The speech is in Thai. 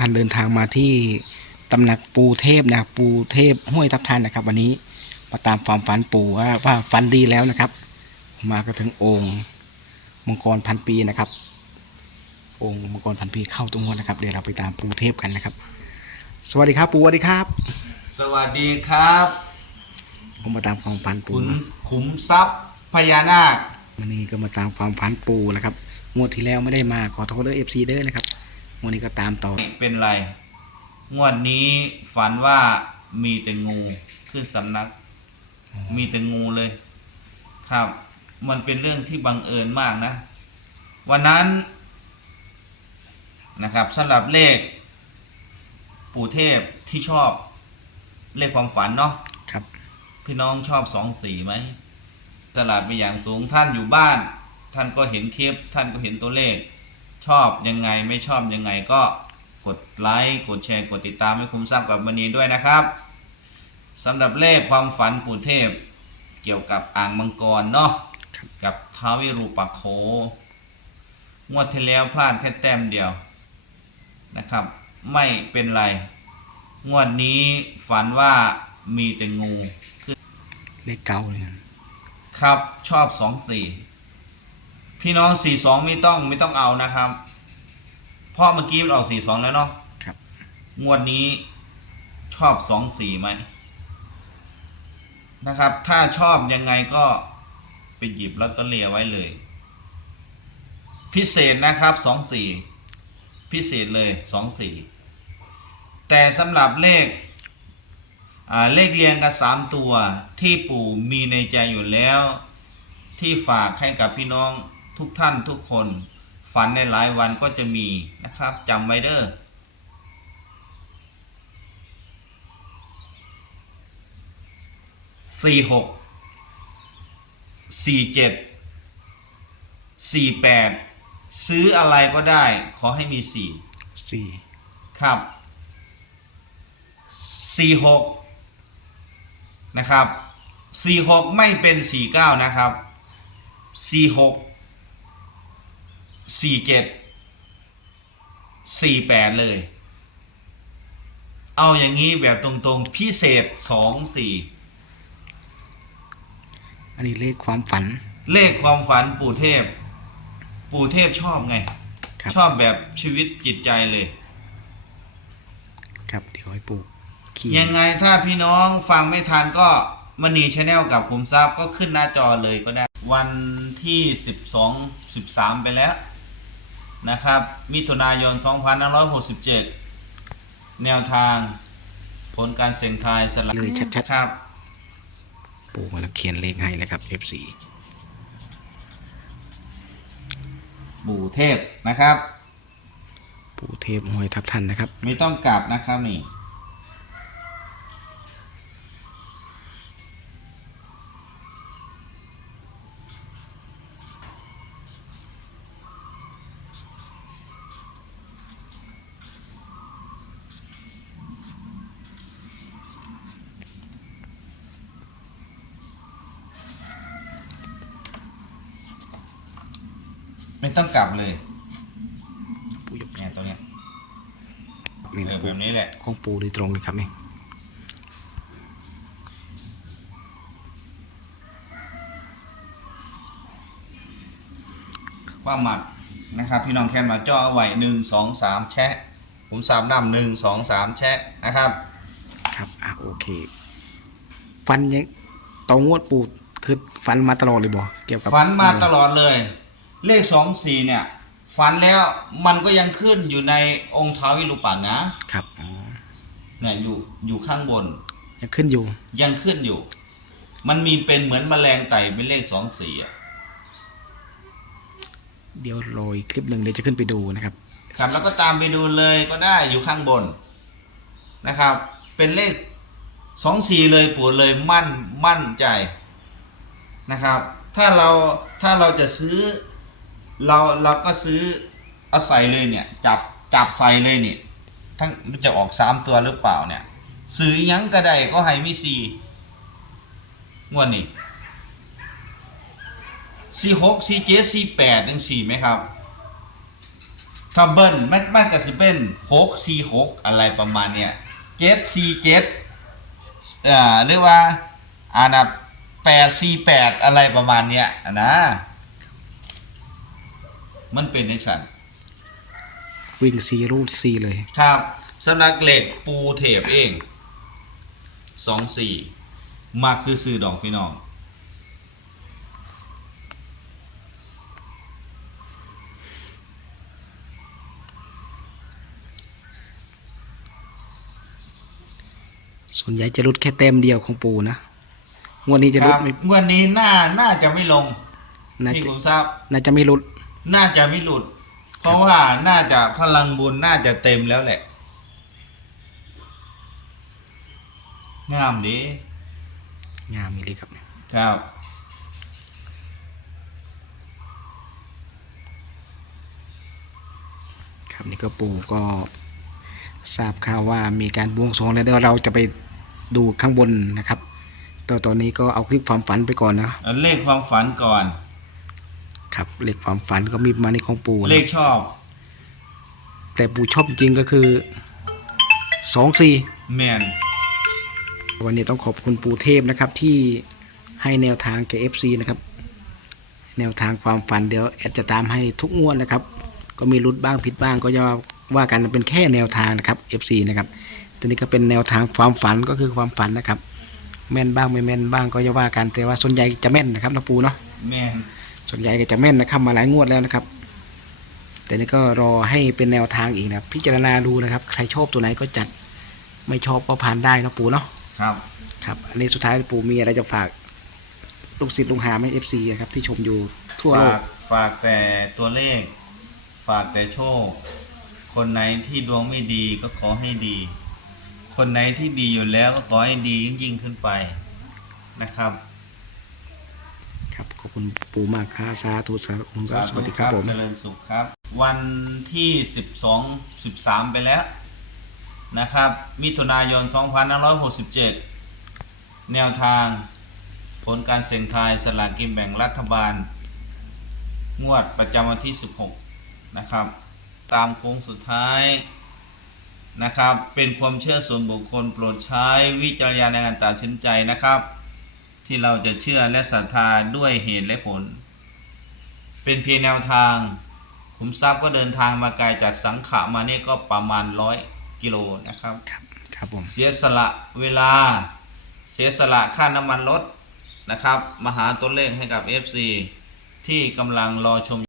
ท่านเดินทางมาที่ตำหนักปูเทพนะครับปูเทพห้วยทับทันนะครับ วันนี้มาตามความฝันปู่ว่าว่าฝันดีแล้วนะครับ มาก็ถึงองค์มังกรพันปีนะครับ องค์มังกรพันปีเข้าตรงนู้นนะครับเดี๋ยวเราไปตามปูเทพกันนะครับ สวัสดีครับ ปู่สวัสดีครับสวัสดีครับผมมาตามความฝันปู่ขุนนะขุมทรัพย์พญานาควันนี้ก็มาตามความฝันปู่นะครับงวดที่แล้วไม่ได้มาขอโทษด้วยเอฟซีเด้อนะครับง วดนี้ก็ตามต่อ เป็นไร งวดนี้ฝันว่ามีแต่งูขึ้นสำนัก มีแต่งูเลย ครับ มันเป็นเรื่องที่บังเอิญมากนะ วันนั้นนะครับสำหรับเลข ปู่เทพที่ชอบเลขความฝันเนาะครับ พี่น้องชอบสองสีไหมตลาดไปอย่างสูงท่านอยู่บ้าน ท่านก็เห็นคลิปท่านก็เห็นตัวเลข ชอบยังไงไม่ชอบยังไงก็กดไลค์กดแชร์กดติดตามให้คุ้มทรัพย์กับวันนี้ด้วยนะครับสำหรับเลขความฝันปู่เทพ เกี่ยวกับอ่างมังกรเนาะกับท้าววิรูปักโขงวดที่แล้วพลาดแค่แต้มเดียวนะครับ ไม่เป็นไร งวดนี้ฝันว่ามีแต่งูเลขเก้าเลยนะครับชอบสองสี่ พี่น้องสี่สองไม่ต้องไม่ต้องเอานะครับ เพราะเมื่อกี้มันออกสี่สองแล้วเนาะครับ งวดนี้ชอบสองสี่ไหมนะครับ ถ้าชอบยังไงก็ไปหยิบลอตเตอรี่เอาไว้เลย พิเศษนะครับสองสี่พิเศษเลยสองสี่แต่สำหรับเลขอ่าเลขเรียงกันสามตัวที่ปู่มีในใจอยู่แล้ว ที่ฝากให้กับพี่น้อง ทุกท่านทุกคน ฝันในหลายวันก็จะมีนะครับจำไว้เด้อสี่หกสี่เจ็ดสี่แปดซื้ออะไรก็ได้ ขอให้มีสี่สี่ครับสี่หกนะครับสี่หกไม่เป็นสี่เก้านะครับสี่หก สี่เจ็ดสี่แปดเลย เอาอย่างนี้แบบตรงๆ พิเศษสองสี่อันนี้เลขความฝัน เลขความฝันปู่เทพ ปู่เทพชอบไง ครับ ชอบแบบชีวิตจิตใจเลย ครับเดี๋ยวให้ปู่เขียยันงไงถ้าพี่น้องฟังไม่ทันก็มณีชาแนลกับคุมทรัพย์ก็ขึ้นหน้าจอเลยก็ได้ วันที่12 13ไปแล้ว นะครับ มิถุนายน 2567 แนวทาง ผลการเสี่ยงทายสลับเลยชัดครับๆปู่มาแล้วเขียนเลขให้เลยครับ F4 ปู่เทพนะครับ ปู่เทพห้วยทับทันนะครับ ไม่ต้องกลับนะครับนี่ ไม่ต้องกลับเลยปู่ยกเนี่ยตรงเนี้ยนี่เอนะอแบปู่บนี้แหละของปู่โดยตรงเลยครับนี่ว่าหมักนะครับ พี่น้องแคนมาจ่อเอาไว้หนึ่งสองสามแชะ ผมสามนำหนึ่งสองสามแชะนะครับ ครับอะโอเค ฟันยังตรงงวดปู่คือฟันมาตลอดเลยบ่เกี่ยวกับฝันมาตลอดเลย เลขสองสี่เนี่ย ฝันแล้วมันก็ยังขึ้นอยู่ในองค์เท้าวิรูปักษ์นะครับอ๋อเนี่ยอยู่อยู่ข้างบน ยังขึ้นอยู่ ยังขึ้นอยู่ มันมีเป็นเหมือนแมลงไต่เป็นเลขสองสี่อะเดี๋ยวรออีกคลิปหนึ่งเดี๋ยวจะขึ้นไปดูนะครับ ครับแล้วก็ตามไปดูเลยก็ได้อยู่ข้างบนนะครับ เป็นเลขสองสี่เลยปู่เลยมั่นมั่นใจนะครับ ถ้าเราถ้าเราจะซื้อ เราเราก็ซื้อเอาใส่เลยเนี่ย จับจับใส่เลยเนี่ยทั้งมันจะออกสามตัวหรือเปล่าเนี่ย ซื้อยังก็ได้ก็ให้มีสี่งวดนี้สี่หกสี่เจ็ดสี่แปดยังสี่ไหมครับถ้าเบิ้ลมันมันก็สิเป็นหกสี่หกอะไรประมาณเนี้ยเจ็ดสี่เจ็ดอ่าหรือว่าอ่านะแปดสี่แปดอะไรประมาณเนี้ยนะ มันเป็นในสันวิ่งซีรูดซีเลย ครับสำนักเหล็กปูเทปเองสองสี่มากคือซื้อดอกพี่น้องส่วนใหญ่จะรุดแค่เต็มเดียวของปูนะงวดนี้จะครุรัดบไม่เมื่อนี้น่าน่าจะไม่ลงน่าที่จะผมทราบน่าจะไม่รุด น่าจะไม่หลุด เพราะว่าน่าจะพลังบุญน่าจะเต็มแล้วแหละ งามดีงามมีเลยครับครับ ครับนี่ก็ปู่ก็ทราบข่าวว่ามีการบวงสรวงแล้วเดี๋ยวเราจะไปดูข้างบนนะครับตัวตอนนี้ก็เอาคลิปความฝันไปก่อนนะเอาเลขความฝันก่อน ครับเลขความฝันก็มีมาในของปู่นะเลขชอบแต่ปู่ชอบจริงก็คือสองสี่ แมนวันนี้ต้องขอบคุณปู่เทพนะครับที่ให้แนวทางแก่ FC นะครับ แนวทางความฝันเดี๋ยวแอดจะตามให้ทุกงวดนะครับ ก็มีรุดบ้างผิดบ้างก็จะว่ากันเป็นแค่แนวทางนะครับ FC นะครับตัวนี้ก็เป็นแนวทางความฝันก็คือความฝันนะครับ แม่นบ้างไม่แม่นบ้างก็จะว่ากันแต่ว่าส่วนใหญ่จะแม่นนะครับนะปูเนาะแมน ส่วนใหญ่ก็จะแม่นนะครับมาหลายงวดแล้วนะครับ แต่นี่ก็รอให้เป็นแนวทางอีกนะครับพิจารณาดูนะครับ ใครชอบตัวไหนก็จัดไม่ชอบก็ผ่านได้นะปูเนาะครับ ครับ อันนี้สุดท้ายปูมีอะไรจะฝากลูกศิษย์ลุงหามให้เอฟซีครับที่ชมอยู่ทั่วโลฝากกฝากแต่ตัวเลข ฝากแต่โชค คนไหนที่ดวงไม่ดีก็ขอให้ดี คนไหนที่ดีอยู่แล้วก็ขอให้ดียิ่งยิ่งขึ้นไปนะครับ ครับขอบคุณปูมากครับสาธุสาธุครับสวัสดีครับผมเจริญสุขครับ วันที่สิบสองสิบสามไปแล้วนะครับ มิถุนายนสองพันห้าร้อยหกสิบเจ็ดแนวทางผลการเสี่ยงทายสลากกินแบ่งรัฐบาล งวดประจำวันที่ 16 นะครับ ตามโค้งสุดท้ายนะครับ เป็นความเชื่อส่วนบุคคลโปรดใช้วิจารณญาณในการตัดสินใจนะครับ ที่เราจะเชื่อและศรัทธาด้วยเหตุและผล เป็นเพียงแนวทางขุมทรัพย์ก็เดินทางมาไกลจากสังขะมาเนี่ยก็ประมาณร้อยกิโลนะครับครับครับผมเสียสละเวลา เสียสละค่าน้ำมันรถนะครับมาหาตัวเลขให้กับ FC ที่กำลังรอชม